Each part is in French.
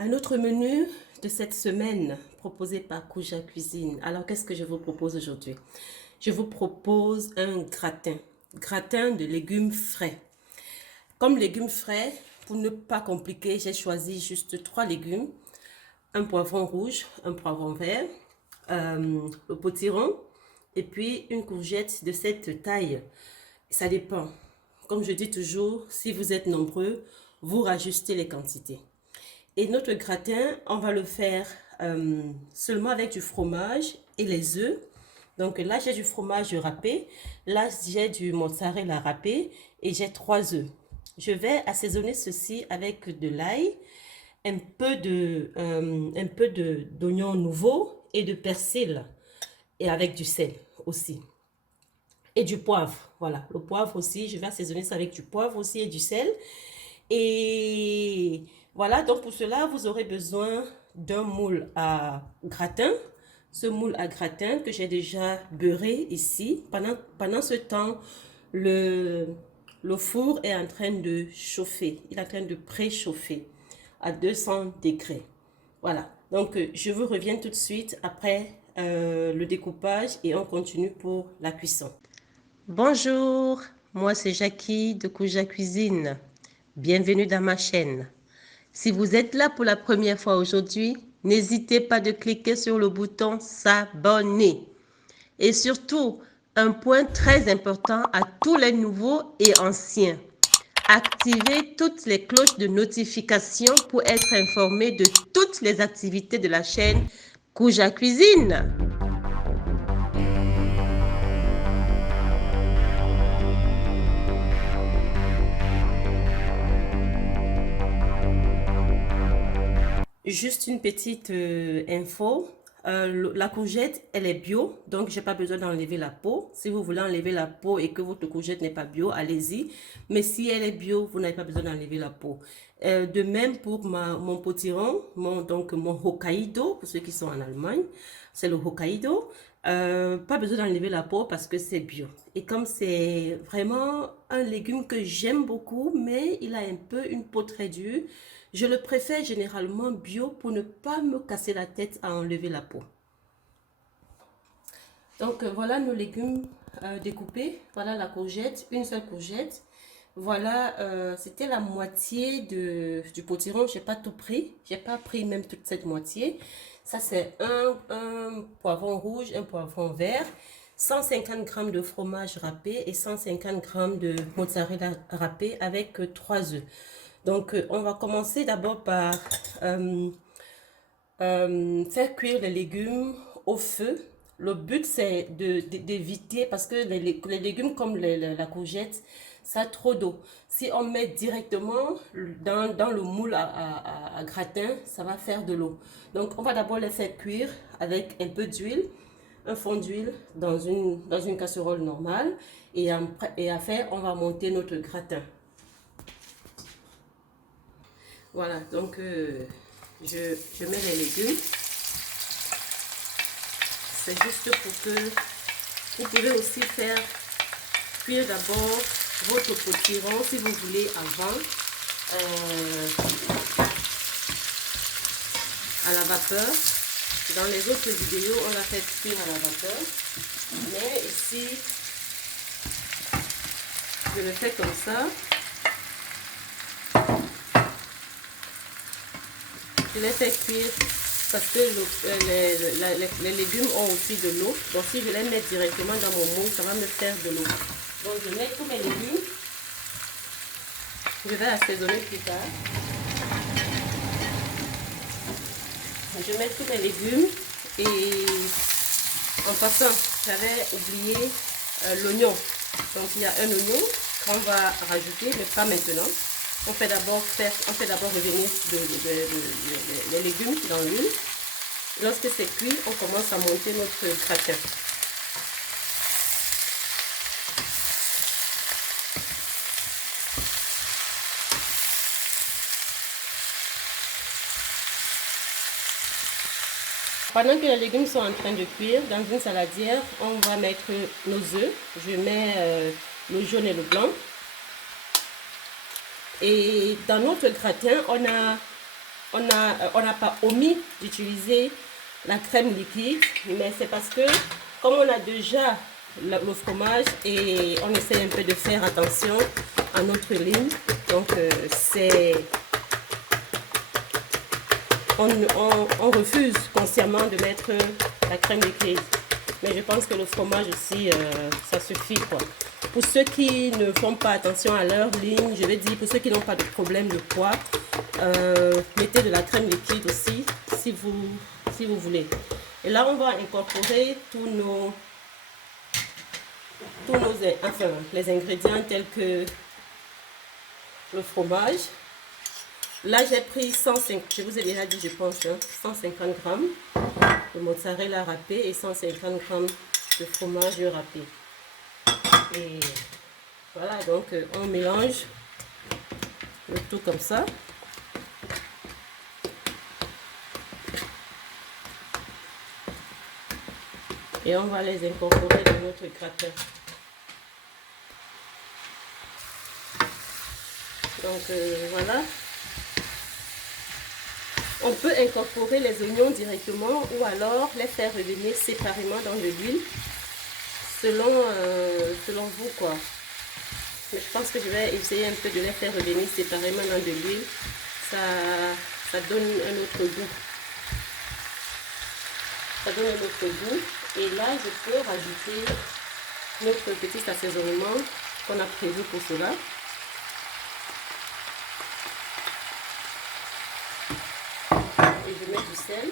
Un autre menu de cette semaine proposé par Kouja Cuisine. Alors, qu'est-ce que je vous propose aujourd'hui? Je vous propose un gratin. Gratin de légumes frais. Comme légumes frais, pour ne pas compliquer, j'ai choisi juste 3 légumes. Un poivron rouge, un poivron vert, le potiron et puis une courgette de cette taille. Ça dépend. Comme je dis toujours, si vous êtes nombreux, vous rajustez les quantités. Et notre gratin, on va le faire seulement avec du fromage et les œufs. Donc là, j'ai du fromage râpé. Là, j'ai du mozzarella râpé et j'ai 3 œufs. Je vais assaisonner ceci avec de l'ail, un peu d'oignon nouveau et de persil et avec du sel aussi. Et du poivre, voilà. Le poivre aussi, je vais assaisonner ça avec du poivre aussi et du sel. Et voilà, donc pour cela, vous aurez besoin d'un moule à gratin. Ce moule à gratin que j'ai déjà beurré ici. Pendant ce temps, le four est en train de chauffer. Il est en train de préchauffer à 200 degrés. Voilà, donc je vous reviens tout de suite après le découpage et on continue pour la cuisson. Bonjour, moi c'est Jackie de Kouja Cuisine. Bienvenue dans ma chaîne. Si vous êtes là pour la première fois aujourd'hui, n'hésitez pas de cliquer sur le bouton s'abonner. Et surtout, un point très important à tous les nouveaux et anciens. Activez toutes les cloches de notification pour être informé de toutes les activités de la chaîne Kouja Cuisine. Juste une petite info. La courgette, elle est bio, donc j'ai pas besoin d'enlever la peau. Si vous voulez enlever la peau et que votre courgette n'est pas bio, allez-y. Mais si elle est bio, vous n'avez pas besoin d'enlever la peau. De même pour mon potiron, donc mon Hokkaido, pour ceux qui sont en Allemagne, c'est le Hokkaido. Pas besoin d'enlever la peau parce que c'est bio. Et comme c'est vraiment un légume que j'aime beaucoup, mais il a un peu une peau très dure, je le préfère généralement bio pour ne pas me casser la tête à enlever la peau. Donc voilà nos légumes découpés. Voilà la courgette, une seule courgette. Voilà, c'était la moitié du potiron. J'ai pas tout pris. J'ai pas pris même toute cette moitié. Ça c'est un poivron rouge, un poivron vert. 150 grammes de fromage râpé et 150 grammes de mozzarella râpé avec 3 œufs. Donc, on va commencer d'abord par faire cuire les légumes au feu. Le but, c'est d'éviter, parce que les légumes comme la courgette, ça a trop d'eau. Si on met directement dans le moule à gratin, ça va faire de l'eau. Donc, on va d'abord les faire cuire avec un peu d'huile, un fond d'huile dans une casserole normale. Et après, on va monter notre gratin. Voilà, donc je mets les légumes. C'est juste pour que vous pouvez aussi faire cuire d'abord votre potiron si vous voulez avant à la vapeur. Dans les autres vidéos, on l'a fait cuire à la vapeur. Mais ici, je le fais comme ça. Je les fais cuire parce que les légumes ont aussi de l'eau. Donc si je les mets directement dans mon moule, ça va me faire de l'eau. Donc je mets tous mes légumes. Je vais assaisonner plus tard. Je mets tous mes légumes et en passant, j'avais oublié l'oignon. Donc il y a un oignon qu'on va rajouter, mais pas maintenant. On fait d'abord revenir les légumes dans l'huile. Lorsque c'est cuit, on commence à monter notre gratin. Pendant que les légumes sont en train de cuire, dans une saladière, on va mettre nos œufs. Je mets le jaune et le blanc. Et dans notre gratin, on a on n'a pas omis d'utiliser la crème liquide, mais c'est parce que comme on a déjà le fromage et on essaie un peu de faire attention à notre ligne, donc on refuse consciemment de mettre la crème liquide. Mais je pense que le fromage aussi, ça suffit quoi. Pour ceux qui ne font pas attention à leur ligne, je vais dire pour ceux qui n'ont pas de problème de poids, mettez de la crème liquide aussi si vous voulez. Et là, on va incorporer enfin, les ingrédients tels que le fromage. Là, j'ai pris 150, je vous ai déjà dit, je pense, 150 grammes de mozzarella râpé et 150 grammes de fromage râpé. Et voilà, donc on mélange le tout comme ça. Et on va les incorporer dans notre gratin. Donc voilà. On peut incorporer les oignons directement ou alors les faire revenir séparément dans de l'huile selon vous quoi. Mais je pense que je vais essayer un peu de les faire revenir séparément dans de l'huile. Ça donne un autre goût. Ça donne un autre goût. Et là, je peux rajouter notre petit assaisonnement qu'on a prévu pour cela. Et je mets du sel.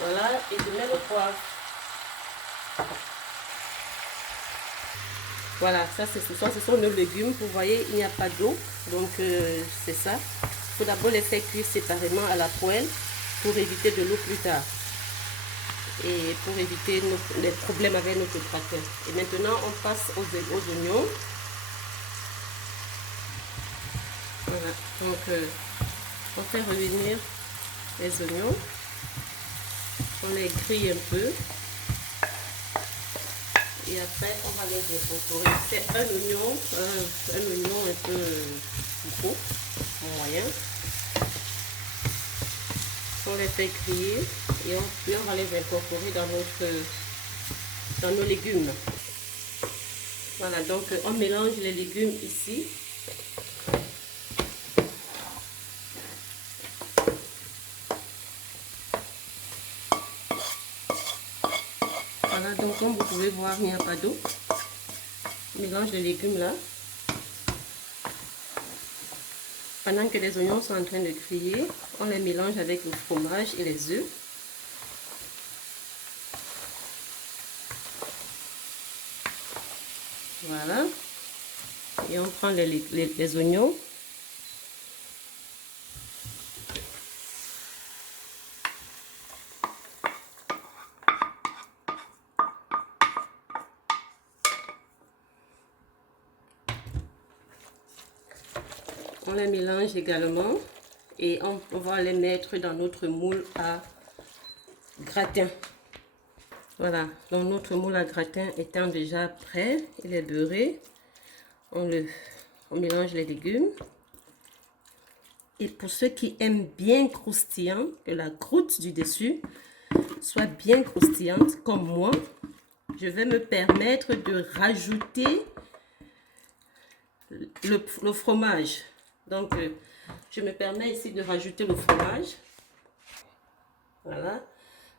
Voilà, et je mets le poivre. Voilà, ça ce sont nos légumes. Vous voyez, il n'y a pas d'eau, donc c'est ça. Il faut d'abord les faire cuire séparément à la poêle pour éviter de l'eau plus tard. Et pour éviter les problèmes avec notre gratin. Et maintenant, on passe aux oignons. Voilà, donc on fait revenir les oignons. On les grille un peu. Et après, on va les incorporer. C'est un oignon un peu gros, moyen. On les fait griller et puis on va les incorporer dans nos légumes. Voilà, donc on mélange les légumes ici. Voilà, donc comme vous pouvez voir, il n'y a pas d'eau. On mélange les légumes là. Pendant que les oignons sont en train de griller, on les mélange avec le fromage et les œufs. Voilà. Et on prend les oignons. On les mélange également et on va les mettre dans notre moule à gratin. Voilà, donc notre moule à gratin étant déjà prêt, il est beurré. On mélange les légumes. Et pour ceux qui aiment bien croustillant, que la croûte du dessus soit bien croustillante comme moi, je vais me permettre de rajouter le fromage. Donc, je me permets ici de rajouter le fromage. Voilà.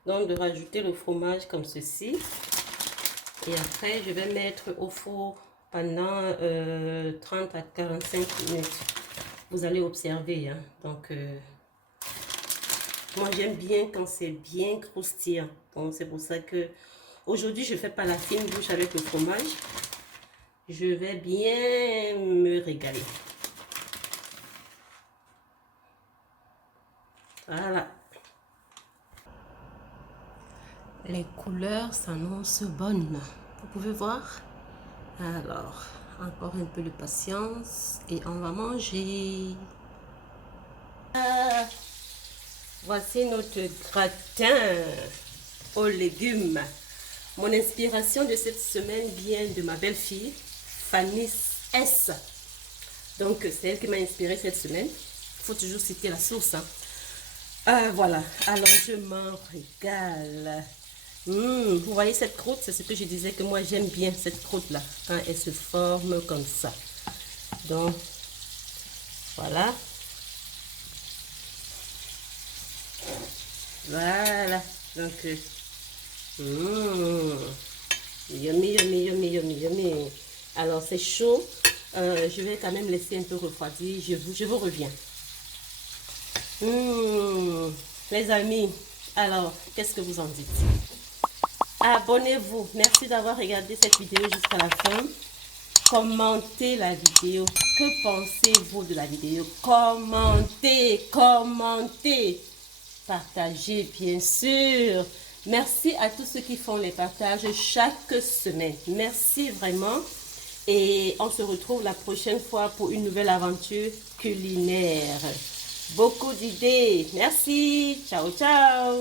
Donc, de rajouter le fromage comme ceci. Et après, je vais mettre au four pendant 30 à 45 minutes. Vous allez observer. Hein. Donc, moi, j'aime bien quand c'est bien croustillant. Donc, c'est pour ça que aujourd'hui, je ne fais pas la fine bouche avec le fromage. Je vais bien me régaler. Voilà. Les couleurs s'annoncent bonnes. Vous pouvez voir. Alors, encore un peu de patience et on va manger. Voici notre gratin aux légumes. Mon inspiration de cette semaine vient de ma belle-fille, Fanny S. Donc, c'est elle qui m'a inspirée cette semaine. Il faut toujours citer la source. Voilà. Alors, je m'en régale. Vous voyez cette croûte? C'est ce que je disais que moi, j'aime bien cette croûte-là. Quand elle se forme comme ça. Donc, voilà. Voilà. Donc, yummy, yummy, yummy, yummy, yummy. Alors, c'est chaud. Je vais quand même laisser un peu refroidir. Je vous reviens. Les amis, alors, qu'est-ce que vous en dites? Abonnez-vous. Merci d'avoir regardé cette vidéo jusqu'à la fin. Commentez la vidéo. Que pensez-vous de la vidéo? Commentez, commentez. Partagez, bien sûr. Merci à tous ceux qui font les partages chaque semaine. Merci vraiment. Et on se retrouve la prochaine fois pour une nouvelle aventure culinaire. Beaucoup d'idées. Merci. Ciao, ciao.